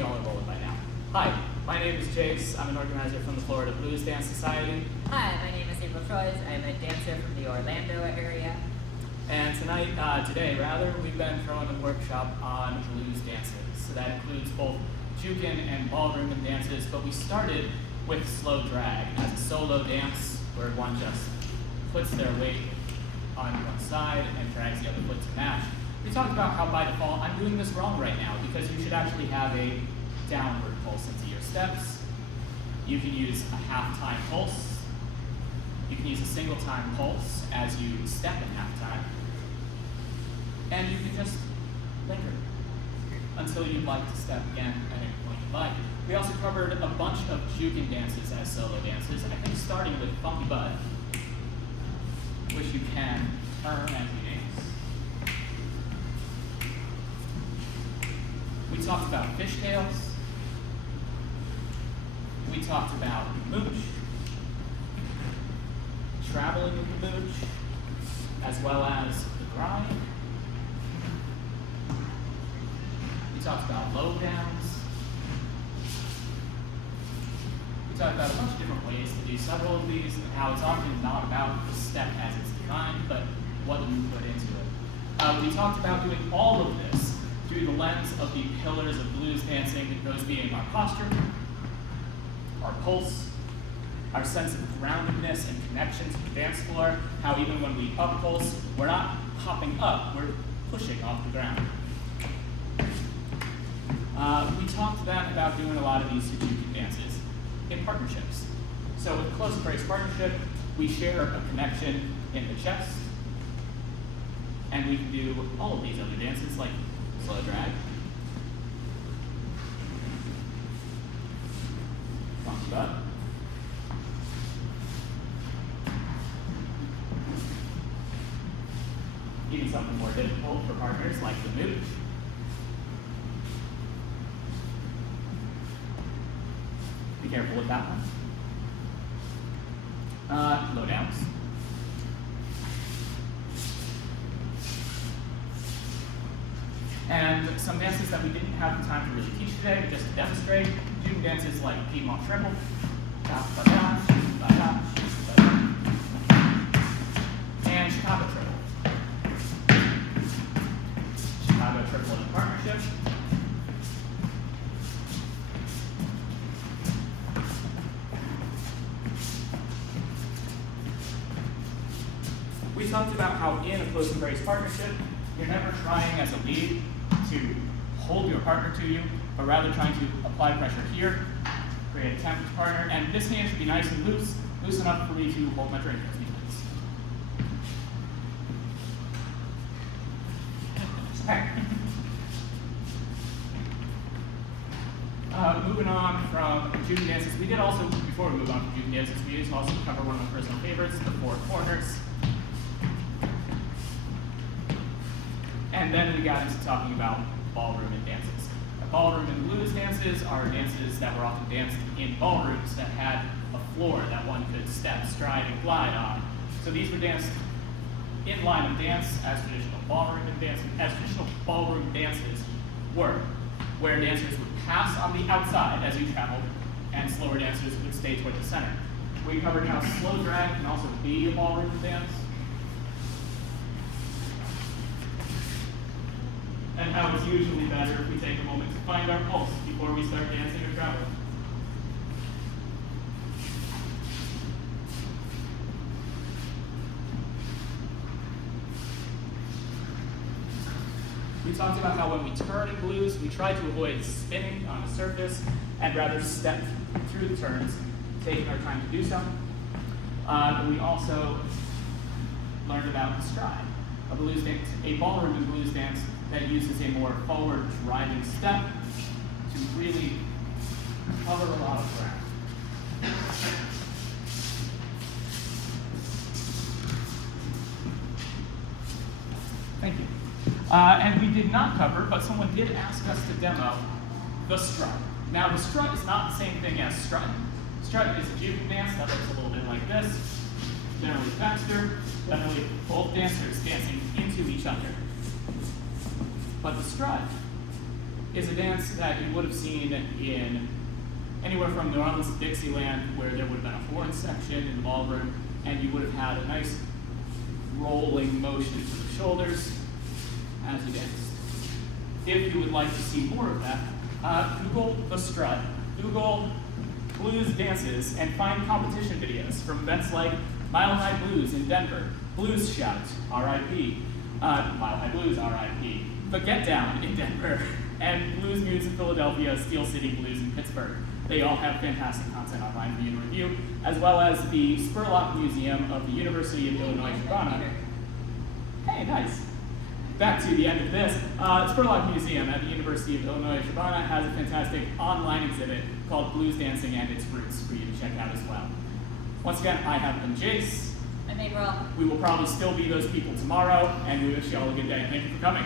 you all are rolling by now. Hi, my name is Jace. I'm an organizer from the Florida Blues Dance Society. Hi, my name is April Troyes. I'm a dancer from the Orlando area. And today, we've been throwing a workshop on blues dances. So that includes both jukin and ballroom and dances, but we started with slow drag as a solo dance where one just puts their weight on one side and drags the other foot to match. We talked about how by default I'm doing this wrong right now because you should actually have a downward pulse into your steps. You can use a half-time pulse. You can use a single-time pulse as you step in half-time. And you can just linger until you'd like to step again at any point you'd like. We also covered a bunch of jukin dances as solo dances, I think starting with Funky Butt, which you can turn as you dance. We talked about fishtails. We talked about mooch, traveling with the mooch, as well as the grind. We talked about low downs. We talked about a bunch of different ways to do several of these and how it's often not about the step as it's defined, but what do we put into it. We talked about doing all of this through the lens of the pillars of blues dancing, those being our posture, our pulse, our sense of groundedness and connection to the dance floor, how even when we up pulse, we're not hopping up, we're pushing off the ground. We talked then about doing a lot of these jukin dances in partnerships. So with close embrace partnership, we share a connection in the chest, and we can do all of these other dances like slow drag, funky butt, even something more difficult for partners like the mooch. Be careful with that one. Low downs. And some dances that we didn't have the time to really teach today, but just to demonstrate, jukin dances like Piedmont Triple, and Chicago Triple. Chicago Triple in partnership. We talked about how in a close embrace partnership, you're never trying as a lead to hold your partner to you, but rather trying to apply pressure here, create a temp partner, and this hand should be nice and loose enough for me to hold my drink as needed. Moving on from jukin dances, we did also, before we move on from jukin dances, we did also cover one of my personal favorites, the four corners. And then we got into talking about ballroom and dances. Ballroom and blues dances are dances that were often danced in ballrooms that had a floor that one could step, stride, and glide on. So these were danced in line of dance as traditional ballroom dances were, where dancers would pass on the outside as you traveled, and slower dancers would stay toward the center. We covered how slow drag can also be a ballroom dance, and how it's usually better if we take a moment to find our pulse before we start dancing or traveling. We talked about how when we turn in blues, we try to avoid spinning on the surface and rather step through the turns, taking our time to do so. We also learned about the stride, a blues dance, a ballroom and blues dance that uses a more forward driving step to really cover a lot of ground. Thank you. And we did not cover, but someone did ask us to demo the strut. Now the strut is not the same thing as strut. Strut is a jukin dance that looks a little bit like this. Generally faster, generally both dancers dancing into each other. But the strut is a dance that you would have seen in anywhere from New Orleans to Dixieland, where there would have been a horn section in the ballroom, and you would have had a nice rolling motion to the shoulders as you danced. If you would like to see more of that, Google the strut, Google blues dances, and find competition videos from events like Mile High Blues in Denver, Blues Shout, R.I.P., Mile High Blues, R.I.P., But Get Down in Denver, and Blues Muse in Philadelphia, Steel City Blues in Pittsburgh. They all have fantastic content online for you to review, as well as the Spurlock Museum of the University of Illinois Urbana. Hey, nice. Back to the end of this, Spurlock Museum at the University of Illinois Urbana has a fantastic online exhibit called Blues Dancing and Its Roots for you to check out as well. Once again, I have been Jace. I'm April. We will probably still be those people tomorrow, and we wish you all a good day. Thank you for coming.